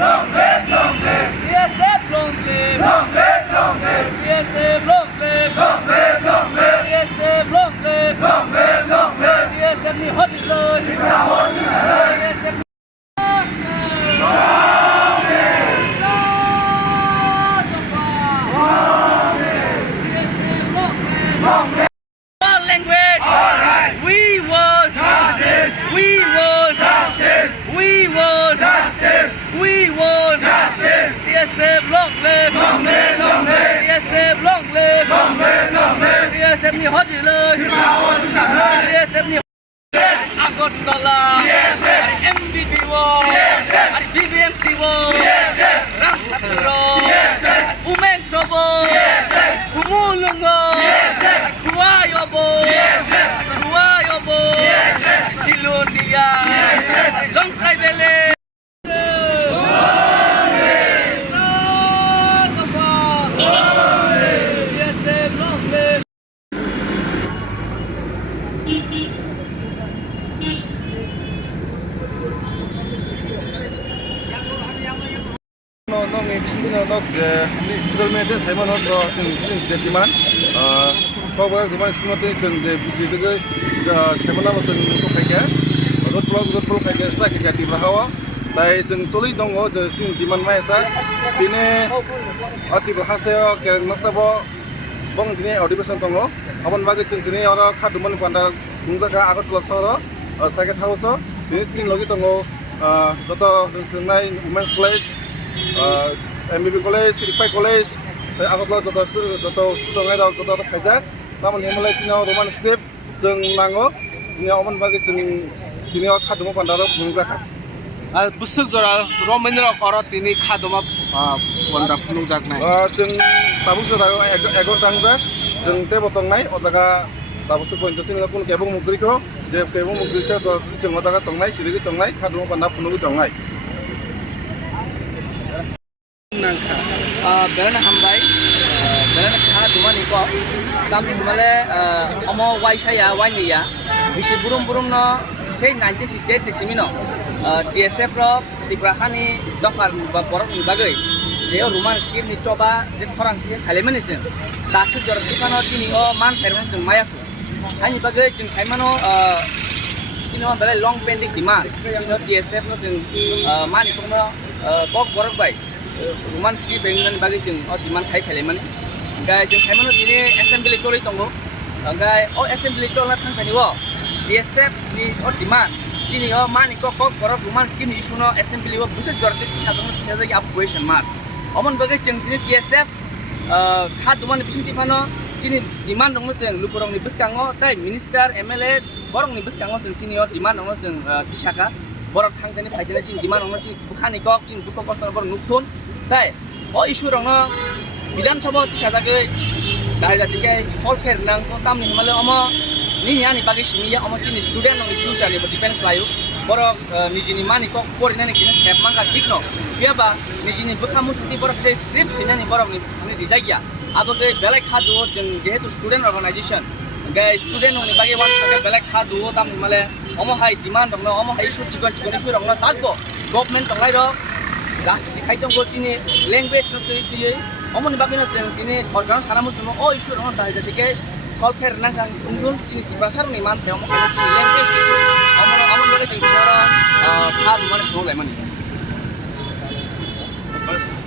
Long live, long live. BSF long live. Long live, long live. BSF long live. Long live, long live. BSF long live. Long live, long live. BSF นี่ฮอตที่สุด BSF นี่Long live. One language. All right. We want. Justice. We want. Justice. We want. Justice. We want. Justice. BSF long live. Long live, long live. BSF long live. Long live, long live. BSF นี่ฮอตที่เลย BSF นี่Agotala, BSF. MBB war, BSF. BBMC war, BSF. Rangpuro, BSF. Umen Sobo, BSF. Kumulungo, BSF. Kuwayobo, BSF. Kuwayobo, BSF. Dilunia, BSF. Long Kaibele. nó nghe chính là nó tôi mới đến thấy mà nó chừng chừng gì mà có cái mà xin nó tên chừng để bị gì cái xem mà nó chừng có cái rất pro cái tìm ra hawa tại chừng chỗ lý đông ở chừng gì mà mai sao thì nè ở thì có hát xe cái nó sao bong thì nè ở đi bên sông đông ở bên cái chừng thì nè ở khát đúng mình quan trọng chúng ta cái ác là sao đó ở sai cái thao sao thì tin lagi đông cho tôi từng này women's college MBB College, IPA College, aku tahu jatuh student ada jatuh pajak, namun yang mulai Cina Roman Step, jeng nango, Cina Oman bagi jeng Cina kadung pandara punungjakan. Busuk jora Romanera korat ini kadung pandara punungjak nai. Jeng tabuk sudah egon tangjak, jeng teh potong nai, otaga tabuk sepoin tu sini pun kebung mukri ko, je kebung mukri saya tu jeng otaga tong nai, sedikit tong nai, kadung pandara punung tong nai. Berana hambai, berana kah cuma ni kok, kami kemarin omo wai saya wai ni ya, bisi burung no, saya 1968 di sini no, DSF lo dikerahkan dokar borok ni bagai, dia rumah skip ni coba dia orang kali mana sih, tasuk jorok di mana sini man terus jeng mayak, hanya bagai jeng saya mana ini orang bela long pending di mana, ini DSF lo jeng man itu no kok borok baik. Roman skip dengan bagi jeng demand kai kali mana, gay jeng saya mana ini assembly coli tunggu, gay assembly coli kan kani wo, DSF ni demand, kini mana kok korang Roman skip ni isu no assembly wo buset jorti bisa lagi operation mat, omon bagi jeng ini DSF, kah demand bising tipano, kini demand dong jeng lukurong ni bus kango, tapi minister MLA borong ni bus kango jeng kini demand dong jeng kisahka, borong kang tani fajar jeng demand dong jeng bukan ikok jeng bukan kostar borong nukun. তাই issue রং বিধানসভা সাজাকে দাঁড়িয়ে যাতে সরকার নাং তামনি হিমালয় নিনি আনি বাকি সিমিয়া চিনি student নং future এবার ডিপেন্ড খালাयो বড় নিজেনি মানিক পড়িনানি কিনা সেপ মাঙ্গা ঠিক ন কিয়াবা নিজেনি বখামু সুতি বড় যে স্ক্রিপ্ট সিনানি বড় ni dijagia abagai belai khadu jeng jehetu student organization gai student ni bagi wan belai khadu tamni male hai demand rong hai issue chikon issue rong takbo government tonglai ro রাষ্ট্রীয় খাদ্য করছিনি language নতুন অমন বাকিনা তিনি সরকার সারা মতো issue রঙ দাহিদা থেকে সরকার নাং গুন চিনি ভাষার নিমান অমন ল্যাঙ্গুয়েজ ইস্যু অমন অমন জায়গায় চিনি খাদ মানে প্রবলেম মানে